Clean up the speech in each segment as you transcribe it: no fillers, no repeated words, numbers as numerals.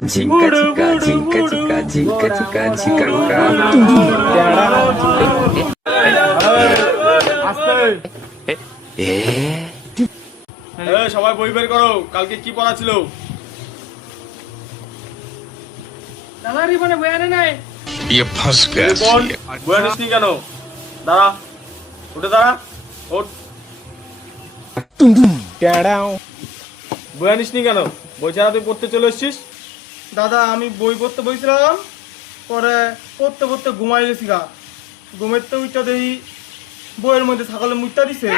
ঝিঙ্কা চিকা ঝিঙ্কা চিকা ঝিঙ্কা চিকা ঝিঙ্কা সবাই বই বের করো, কালকে কি পড়া ছিল? ये फंस गया বই আনিস নি কেন? দাঁড়া, উঠে দাঁড়া, ওঠ। বই আনিস নি কেন? বই ছাড়া তুই পড়তে চলে এসছিস? দাদা আমি বই পড়তে বসছিলাম, পরে পড়তে পড়তে ঘুমাই গেছি গা। ঘুমের তো উঠটা দেখি বইয়ের মধ্যে ছাগলের মুখটা দিছে।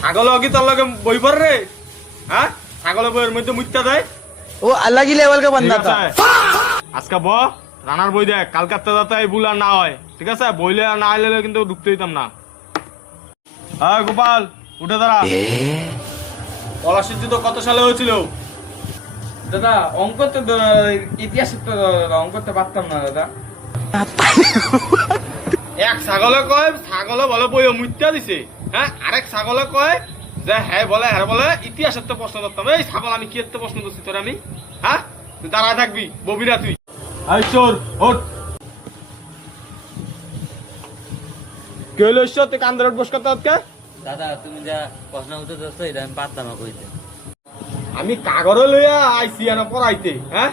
ছাগল কি তোর লগে বই পড় রে? হ্যাঁ, ছাগলের বইয়ের মধ্যে মুখটা দেয়। वो अलग ही लेवल का बंदा था। আজকে রানার বই দেখ, কালকাতা যাতে এই ভুল আর না হয়, ঠিক আছে? বইলে আর না এলে কিন্তু ঢুকতে দিতাম না। হ্যাঁ গোপাল, উঠে দাঁড়া। পলাশির যুদ্ধ কত সালে হয়েছিল? দাদা অঙ্ক তো ইতিহাস তো অঙ্ক তো পারতাম না দাদা। এক ছাগলে কয় ছাগলে বলে বই মুত্যা দিছে, হ্যাঁ? আরেক ছাগলে কয় যে হ্যাঁ বলে ইতিহাসের তো প্রশ্ন করতাম। এই ছাগল, আমি কি এত প্রশ্ন করছি তোর? আমি হ্যাঁ, তুই দাঁড়ায় থাকবি, ববিরা তুই। এই চোর, ওঠ। কে হলো ঈশ্বর? তুই কান্দরে বস করতে হচ্ছে? দাদা তুমি যা প্রশ্ন উত্তর দিচ্ছ এটা আমি পারতাম না কইতে। আমি কাগরে লইয়া আইসি না পড়াইতে, হ্যাঁ?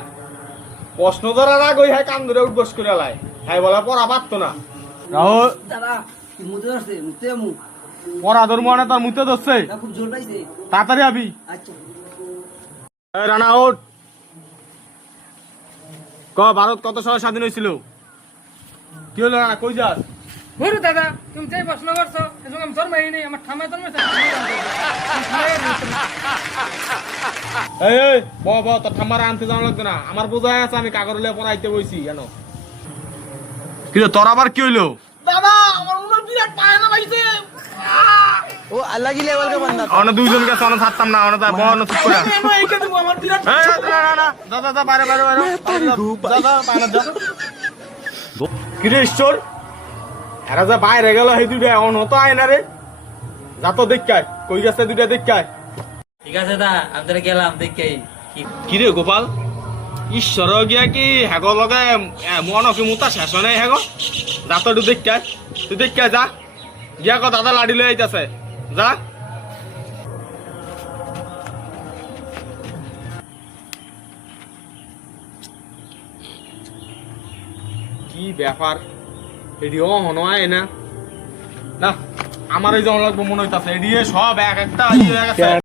প্রশ্ন ধরার আগে হ্যাঁ কান্দরে উঠবস করে লাই, হ্যাঁ বলে পড়া পারতো না। রাহুল দাদা মুতে আসছে মুতে মু পড়া ধর্ম না তার মুতে ধরছে, খুব জোর পাইছে। তাড়াতাড়ি আবি। আচ্ছা এই রানা ওঠ। ভারত কত সালে স্বাধীন হয়েছিল? কি হলো রানা, কই যাস? বলু দাদা তুমি যাই প্রশ্ন করছো এসব আমি জন্মাই নেই, আমার ঠাম্মা জন্মেছে। এই তোর ঠাম্মারা আনতে যাওয়া লাগবে না, আমার বোঝাই আছে, আমি কাগজ লিয়ে পড়াইতে বইছি কেন? কি তোর আবার কি হইলো? দাদা আমার মনে বিরাট পায় না পাইছে। वो अलग ही लेवल का बंदा था। অনে দুইজন গেছে, অনে ছাড়তাম না, অনে বহন চুপ করে। আমার বিরাট দাদা বাইরে কিরে ঈশ্বর, এরা যা বাইরে গেল সেই দুইটা অন হতো আয় না রে। যা তো দেখায়, কই গেছে দুইটা দেখায়। ঠিক আছে দা আমি তাহলে গেলাম দেখে। কিরে গোপাল, ঈশ্বর গিয়া কি হেগ লগে মন কি মুতা শেষ হয় নাই? হেগ যা তো একটু দেখায়, তুই দেখায় যা গিয়া কো দাদা লাড়ি লই আইতাছে, যা। কি ব্যাপার, এডিও হনো আয় না না, আমার এই যেমন লাগবে মনে হইতাছে এডিয়ে সব এক একটা